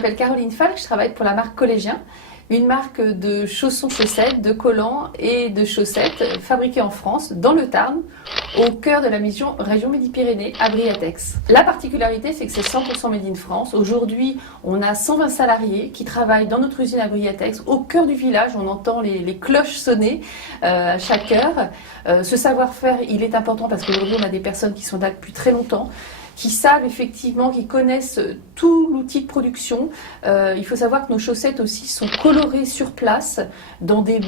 m'appelle Caroline Falk, je travaille pour la marque Collégien, une marque de chaussons-chaussettes, de collants et de chaussettes fabriquées en France, dans le Tarn, au cœur de la région Midi-Pyrénées, à Briatex. La particularité, c'est que c'est 100% made in France. Aujourd'hui, on a 120 salariés qui travaillent dans notre usine à Briatex, au cœur du village. On entend les cloches sonner à chaque heure. Ce savoir-faire, il est important parce qu'aujourd'hui, on a des personnes qui sont là depuis très longtemps, qui savent effectivement, qui connaissent tout l'outil de production. Il faut savoir que nos chaussettes aussi sont colorées sur place dans des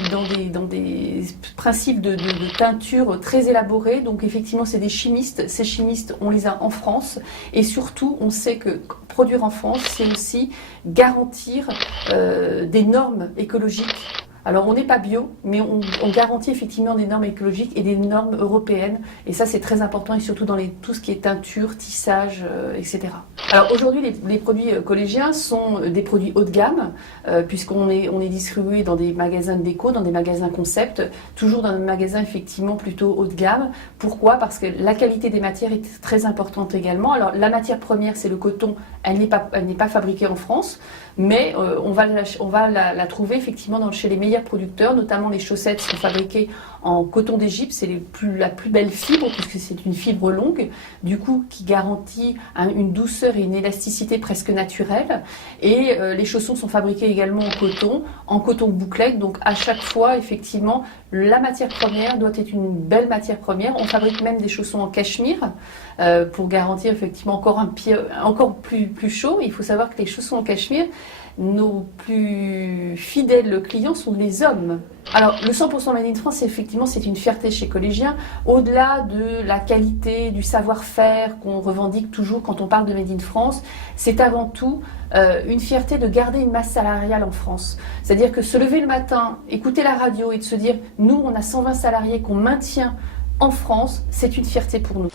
principes de teinture très élaborés. Donc effectivement, c'est des chimistes. Ces chimistes, on les a en France. Et surtout, on sait que produire en France, c'est aussi garantir des normes écologiques. Alors on n'est pas bio, mais on garantit effectivement des normes écologiques et des normes européennes. Et ça c'est très important, et surtout dans tout ce qui est teinture, tissage, etc. Alors aujourd'hui les produits collégiens sont des produits haut de gamme, puisqu'on est distribué dans des magasins de déco, dans des magasins concept, toujours dans des magasins effectivement plutôt haut de gamme. Pourquoi? Parce que la qualité des matières est très importante également. Alors la matière première, c'est le coton, elle n'est pas fabriquée en France, mais on va la trouver effectivement chez les meilleurs producteurs, notamment les chaussettes sont fabriquées en coton d'Égypte, c'est la plus belle fibre puisque c'est une fibre longue, du coup qui garantit une douceur et une élasticité presque naturelle. Et les chaussons sont fabriqués également en coton bouclette, donc à chaque fois effectivement la matière première doit être une belle matière première. On fabrique même des chaussons en cachemire pour garantir effectivement encore un pied encore plus chaud. Il faut savoir que les chaussons en cachemire, nos plus fidèles clients sont les hommes. Alors le 100% Made in France, effectivement, c'est une fierté chez Collégien. Au-delà de la qualité, du savoir-faire qu'on revendique toujours quand on parle de Made in France, c'est avant tout une fierté de garder une masse salariale en France. C'est-à-dire que se lever le matin, écouter la radio et de se dire « nous, on a 120 salariés qu'on maintient en France », c'est une fierté pour nous.